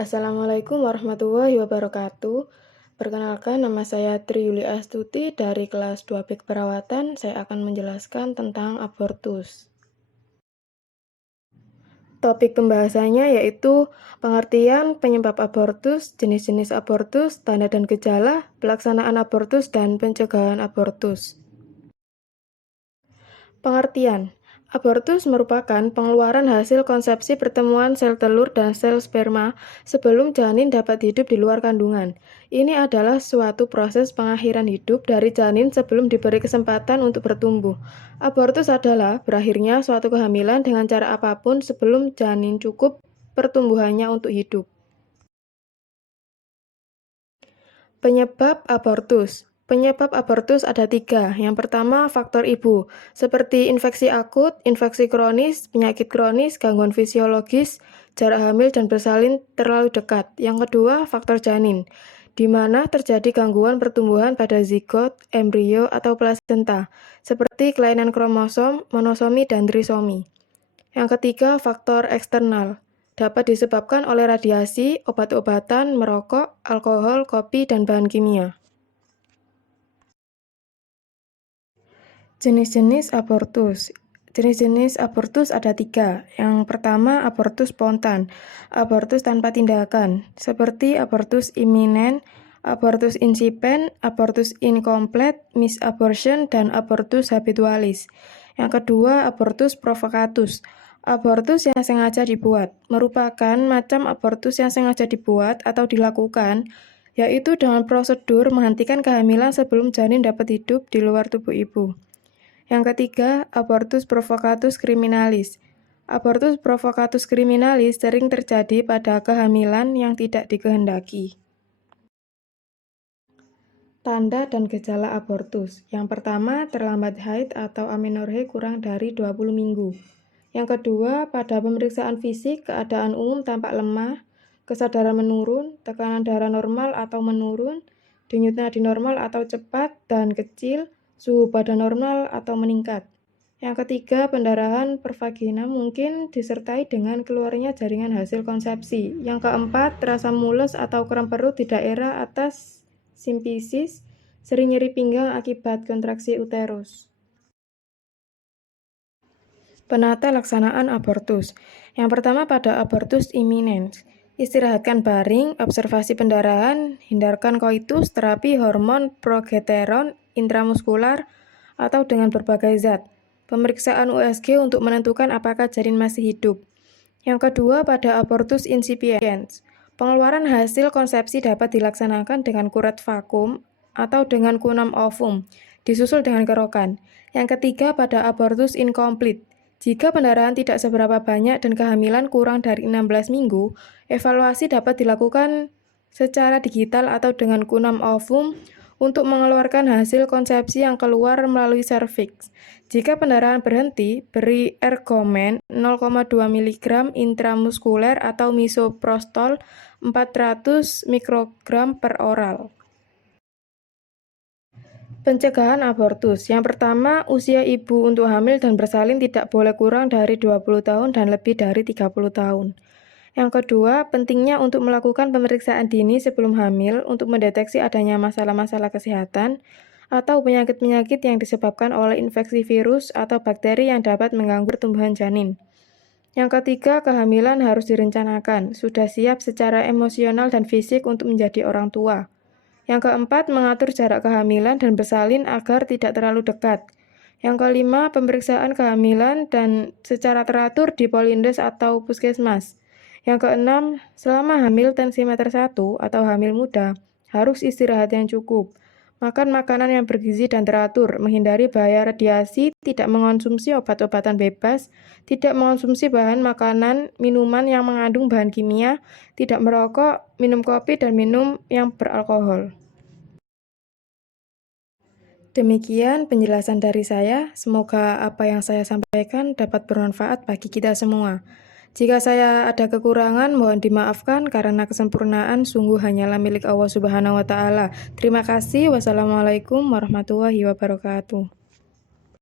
Assalamualaikum warahmatullahi wabarakatuh. Perkenalkan, nama saya Tri Yuli Astuti dari kelas 2B Keperawatan. Saya akan menjelaskan tentang abortus. Topik pembahasannya yaitu pengertian penyebab abortus, jenis-jenis abortus, tanda dan gejala, pelaksanaan abortus, dan pencegahan abortus. Pengertian. Abortus merupakan pengeluaran hasil konsepsi pertemuan sel telur dan sel sperma sebelum janin dapat hidup di luar kandungan. Ini adalah suatu proses pengakhiran hidup dari janin sebelum diberi kesempatan untuk bertumbuh. Abortus adalah berakhirnya suatu kehamilan dengan cara apapun sebelum janin cukup pertumbuhannya untuk hidup. Penyebab abortus. Penyebab abortus ada 3. Yang pertama, faktor ibu, seperti infeksi akut, infeksi kronis, penyakit kronis, gangguan fisiologis, jarak hamil dan bersalin terlalu dekat. Yang kedua, faktor janin, di mana terjadi gangguan pertumbuhan pada zigot, embrio, atau plasenta, seperti kelainan kromosom, monosomi, dan trisomi. Yang ketiga, faktor eksternal, dapat disebabkan oleh radiasi, obat-obatan, merokok, alkohol, kopi, dan bahan kimia. Jenis-jenis abortus. Jenis-jenis abortus ada 3. Yang pertama, abortus spontan, abortus tanpa tindakan, seperti abortus iminen, abortus insipient, abortus incomplete, misabortion, dan abortus habitualis. Yang kedua, abortus provokatus, abortus yang sengaja dibuat, merupakan macam abortus yang sengaja dibuat atau dilakukan, yaitu dengan prosedur menghentikan kehamilan sebelum janin dapat hidup di luar tubuh ibu. Yang ketiga, abortus provokatus criminalis. Abortus provokatus criminalis sering terjadi pada kehamilan yang tidak dikehendaki. Tanda dan gejala abortus. Yang pertama, terlambat haid atau amenorrhea kurang dari 20 minggu. Yang kedua, pada pemeriksaan fisik, keadaan umum tampak lemah, kesadaran menurun, tekanan darah normal atau menurun, denyut nadi normal atau cepat dan kecil, suhu badan normal atau meningkat. Yang ketiga, pendarahan per vagina mungkin disertai dengan keluarnya jaringan hasil konsepsi. Yang keempat, terasa mules atau kram perut di daerah atas simfisis, sering nyeri pinggang akibat kontraksi uterus. Penata laksanaan abortus. Yang pertama, pada abortus imminens. Istirahatkan baring, observasi pendarahan, hindarkan koitus, terapi hormon progesteron intramuskular atau dengan berbagai zat. Pemeriksaan USG untuk menentukan apakah janin masih hidup. Yang kedua, pada abortus incipiens. Pengeluaran hasil konsepsi dapat dilaksanakan dengan kuret vakum atau dengan kunam ovum, disusul dengan kerokan. Yang ketiga, pada abortus incomplete. Jika pendarahan tidak seberapa banyak dan kehamilan kurang dari 16 minggu, evaluasi dapat dilakukan secara digital atau dengan kunam ovum untuk mengeluarkan hasil konsepsi yang keluar melalui serviks. Jika pendarahan berhenti, beri ergomen 0,2 mg intramuskuler atau misoprostol 400 mikrogram per oral. Pencegahan abortus. Yang pertama, usia ibu untuk hamil dan bersalin tidak boleh kurang dari 20 tahun dan lebih dari 30 tahun. Yang kedua, pentingnya untuk melakukan pemeriksaan dini sebelum hamil untuk mendeteksi adanya masalah-masalah kesehatan atau penyakit-penyakit yang disebabkan oleh infeksi virus atau bakteri yang dapat mengganggu pertumbuhan janin. Yang ketiga, kehamilan harus direncanakan, sudah siap secara emosional dan fisik untuk menjadi orang tua. Yang keempat, mengatur jarak kehamilan dan bersalin agar tidak terlalu dekat. Yang kelima, pemeriksaan kehamilan dan secara teratur di polindes atau puskesmas. Yang keenam, selama hamil tensimeter 1 atau hamil muda, harus istirahat yang cukup. Makan makanan yang bergizi dan teratur, menghindari bahaya radiasi, tidak mengonsumsi obat-obatan bebas, tidak mengonsumsi bahan makanan, minuman yang mengandung bahan kimia, tidak merokok, minum kopi, dan minum yang beralkohol. Demikian penjelasan dari saya. Semoga apa yang saya sampaikan dapat bermanfaat bagi kita semua. Jika saya ada kekurangan, mohon dimaafkan karena kesempurnaan sungguh hanyalah milik Allah Subhanahu wa Ta'ala. Terima kasih. Wassalamualaikum warahmatullahi wabarakatuh.